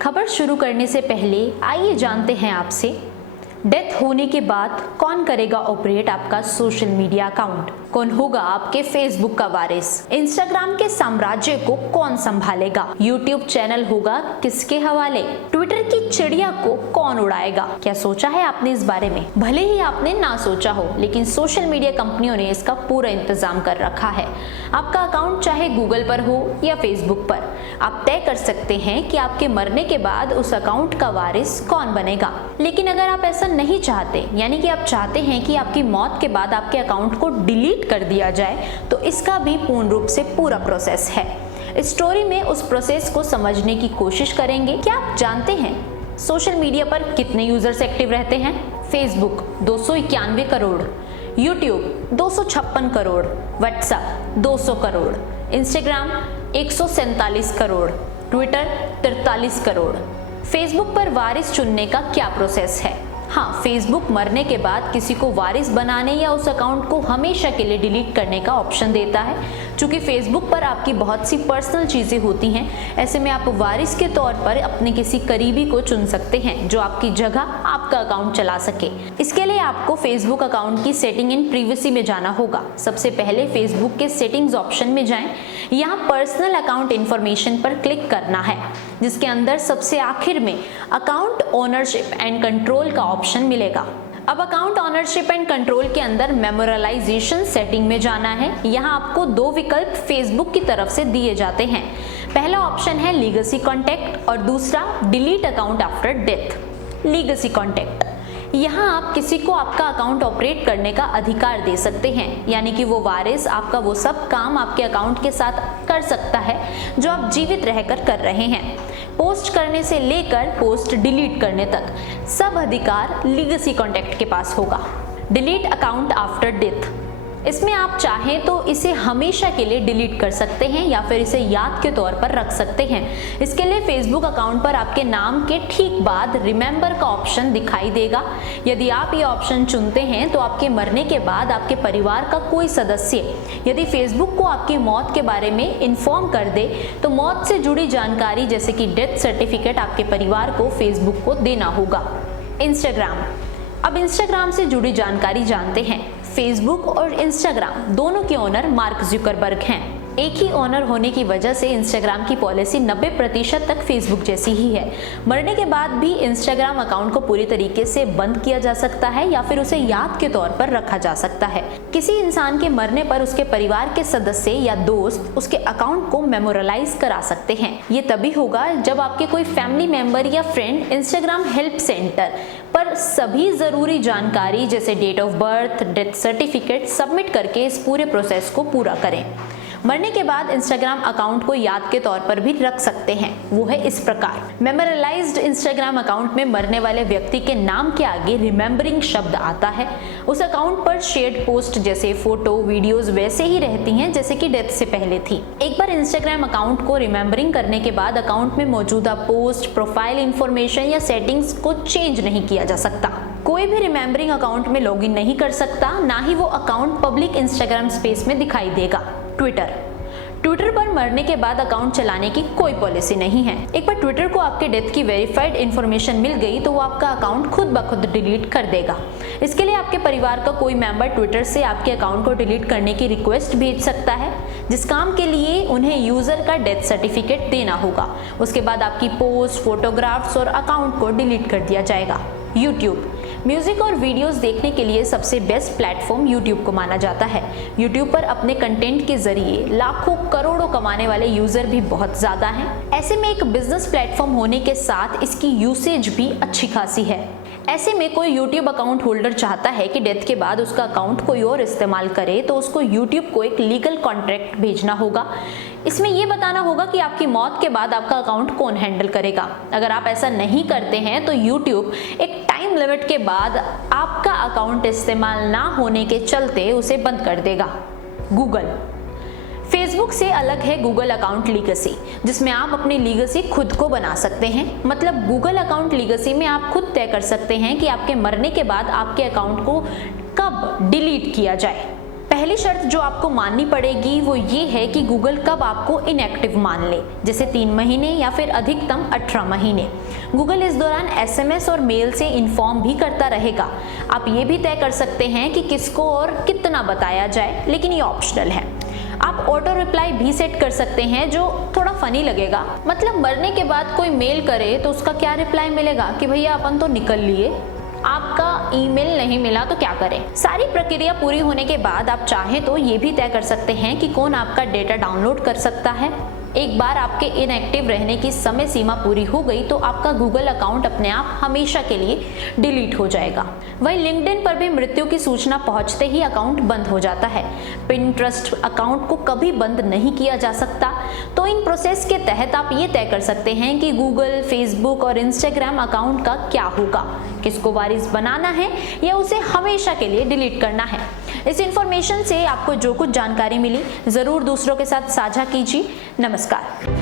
खबर शुरू करने से पहले आइए जानते हैं आपसे, डेथ होने के बाद कौन करेगा ऑपरेट आपका सोशल मीडिया अकाउंट? कौन होगा आपके फेसबुक का वारिस? इंस्टाग्राम के साम्राज्य को कौन संभालेगा? यूट्यूब चैनल होगा किसके हवाले? ट्विटर की चिड़िया को कौन उड़ाएगा? क्या सोचा है आपने इस बारे में? भले ही आपने ना सोचा हो, लेकिन सोशल मीडिया कंपनियों ने इसका पूरा इंतजाम कर रखा है। आपका अकाउंट चाहे गूगल पर हो या फेसबुक पर, आप तय कर सकते हैं कि आपके मरने के बाद उस अकाउंट का वारिस कौन बनेगा। लेकिन अगर आप ऐसा नहीं चाहते, यानी कि आप चाहते हैं कि आपकी मौत के बाद आपके अकाउंट को डिलीट कर दिया जाए, तो इसका भी पूर्ण रूप से पूरा प्रोसेस है। इस स्टोरी में उस प्रोसेस को समझने की कोशिश करेंगे। क्या आप जानते हैं सोशल मीडिया पर कितने यूजर्स एक्टिव रहते हैं? Facebook 291 crore, YouTube 256 crore, WhatsApp 200 crore, Instagram 147 crore, Twitter 43 crore. Facebook पर वारिस चुनने का क्या प्रोसेस है? हाँ, फेसबुक मरने के बाद किसी को वारिस बनाने या उस अकाउंट को हमेशा के लिए डिलीट करने का ऑप्शन देता है। चूंकि फेसबुक पर आपकी बहुत सी पर्सनल चीजें होती हैं, ऐसे में आप वारिस के तौर पर अपने किसी करीबी को चुन सकते हैं जो आपकी जगह आपका अकाउंट चला सके। इसके लिए आपको फेसबुक अकाउंट की सेटिंग इन प्रीवेसी में जाना होगा। सबसे पहले फेसबुक के सेटिंग्स ऑप्शन में जाएं। यहाँ पर्सनल अकाउंट इंफॉर्मेशन पर क्लिक करना है, जिसके अंदर सबसे आखिर में अकाउंट ओनरशिप एंड कंट्रोल का ऑप्शन मिलेगा। अब अकाउंट ओनरशिप एंड कंट्रोल के अंदर मेमोरलाइजेशन सेटिंग में जाना है। यहाँ आपको दो विकल्प फेसबुक की तरफ से दिए जाते हैं। पहला ऑप्शन है लीगेसी कॉन्टैक्ट और दूसरा delete account after death. Legacy contact, यहाँ आप किसी को आपका अकाउंट ऑपरेट करने का अधिकार दे सकते हैं, यानी कि वो वारिस आपका वो सब काम आपके अकाउंट के साथ कर सकता है जो आप जीवित रहकर कर रहे हैं। पोस्ट करने से लेकर पोस्ट डिलीट करने तक सब अधिकार लीगेसी कॉन्टैक्ट के पास होगा। डिलीट अकाउंट आफ्टर डेथ, इसमें आप चाहें तो इसे हमेशा के लिए डिलीट कर सकते हैं या फिर इसे याद के तौर पर रख सकते हैं। इसके लिए फेसबुक अकाउंट पर आपके नाम के ठीक बाद रिमेंबर का ऑप्शन दिखाई देगा। यदि आप ये ऑप्शन चुनते हैं तो आपके मरने के बाद आपके परिवार का कोई सदस्य यदि फेसबुक को आपकी मौत के बारे में इन्फॉर्म कर दे, तो मौत से जुड़ी जानकारी जैसे कि डेथ सर्टिफिकेट आपके परिवार को फेसबुक को देना होगा। इंस्टाग्राम, अब इंस्टाग्राम से जुड़ी जानकारी जानते हैं। फेसबुक और इंस्टाग्राम दोनों के ओनर मार्क जुकरबर्ग हैं। एक ही ओनर होने की वजह से इंस्टाग्राम की पॉलिसी 90% तक फेसबुक जैसी ही है। मरने के बाद भी इंस्टाग्राम अकाउंट को पूरी तरीके से बंद किया जा सकता है या फिर उसे याद के तौर पर रखा जा सकता है। किसी इंसान के मरने पर उसके परिवार के सदस्य या दोस्त उसके अकाउंट को मेमोरलाइज करा सकते हैं। ये तभी होगा जब आपके कोई फैमिली मेंबर या फ्रेंड इंस्टाग्राम हेल्प सेंटर पर सभी जरूरी जानकारी जैसे date of birth, death certificate submit करके इस पूरे प्रोसेस को पूरा करें। मरने के बाद इंस्टाग्राम अकाउंट को याद के तौर पर भी रख सकते हैं। वो है इस प्रकार, मेमोरलाइज्ड इंस्टाग्राम अकाउंट में मरने वाले व्यक्ति के नाम के आगे रिमेंबरिंग शब्द आता है। उस अकाउंट पर शेयर्ड पोस्ट जैसे फोटो वीडियोस वैसे ही रहती हैं जैसे कि डेथ से पहले थी। एक बार इंस्टाग्राम अकाउंट को रिमेंबरिंग करने के बाद अकाउंट में मौजूदा पोस्ट, प्रोफाइल इंफॉर्मेशन या सेटिंग्स को चेंज नहीं किया जा सकता। कोई भी रिमेंबरिंग अकाउंट में लॉगिन नहीं कर सकता, ना ही वो अकाउंट पब्लिक इंस्टाग्राम स्पेस में दिखाई देगा। ट्विटर पर मरने के बाद अकाउंट चलाने की कोई पॉलिसी नहीं है। एक बार ट्विटर को आपके डेथ की वेरीफाइड इंफॉर्मेशन मिल गई तो वो आपका अकाउंट खुद ब खुद डिलीट कर देगा। इसके लिए आपके परिवार का कोई मेंबर ट्विटर से आपके अकाउंट को डिलीट करने की रिक्वेस्ट भेज सकता है, जिस काम के लिए उन्हें यूजर का डेथ सर्टिफिकेट देना होगा। उसके बाद आपकी पोस्ट, फोटोग्राफ्स और अकाउंट को डिलीट कर दिया जाएगा। यूट्यूब, म्यूजिक और वीडियोस देखने के लिए सबसे बेस्ट प्लेटफॉर्म यूट्यूब को माना जाता है। यूट्यूब पर अपने कंटेंट के जरिए लाखों करोड़ों कमाने वाले यूजर भी बहुत ज्यादा हैं। ऐसे में एक बिजनेस प्लेटफॉर्म होने के साथ इसकी यूसेज भी अच्छी खासी है। ऐसे में कोई YouTube अकाउंट होल्डर चाहता है कि डेथ के बाद उसका अकाउंट कोई और इस्तेमाल करे, तो उसको YouTube को एक लीगल कॉन्ट्रैक्ट भेजना होगा। इसमें यह बताना होगा कि आपकी मौत के बाद आपका अकाउंट कौन हैंडल करेगा। अगर आप ऐसा नहीं करते हैं तो YouTube एक टाइम लिमिट के बाद आपका अकाउंट इस्तेमाल ना होने के चलते उसे बंद कर देगा। गूगल, फेसबुक से अलग है गूगल अकाउंट लीगेसी, जिसमें आप अपनी लीगेसी खुद को बना सकते हैं। मतलब गूगल अकाउंट लीगेसी में आप खुद तय कर सकते हैं कि आपके मरने के बाद आपके अकाउंट को कब डिलीट किया जाए। पहली शर्त जो आपको माननी पड़ेगी वो ये है कि गूगल कब आपको इनएक्टिव मान ले, जैसे 3 महीने या फिर अधिकतम 18 महीने। गूगल इस दौरान SMS और मेल से इन्फॉर्म भी करता रहेगा। आप ये भी तय कर सकते हैं कि किसको और कितना बताया जाए, लेकिन ये ऑप्शनल है। आप ऑटो रिप्लाई भी सेट कर सकते हैं, जो थोड़ा फनी लगेगा। मतलब मरने के बाद कोई मेल करे तो उसका क्या रिप्लाई मिलेगा कि भैया अपन तो निकल लिए, आपका ईमेल नहीं मिला तो क्या करें। सारी प्रक्रिया पूरी होने के बाद आप चाहें तो ये भी तय कर सकते हैं कि कौन आपका डेटा डाउनलोड कर सकता है। एक बार आपके इनएक्टिव रहने की समय सीमा पूरी हो गई तो आपका गूगल अकाउंट अपने आप हमेशा के लिए डिलीट हो जाएगा। वहीं लिंक्डइन पर भी मृत्यु की सूचना पहुंचते ही अकाउंट बंद हो जाता है। पिंटरेस्ट अकाउंट को कभी बंद नहीं किया जा सकता। तो इन प्रोसेस के तहत आप ये तय कर सकते हैं कि गूगल, फेसबुक और इंस्टाग्राम अकाउंट का क्या होगा, किसको वारिस बनाना है या उसे हमेशा के लिए डिलीट करना है। इस इंफॉर्मेशन से आपको जो कुछ जानकारी मिली जरूर दूसरों के साथ साझा कीजिए। नमस्कार।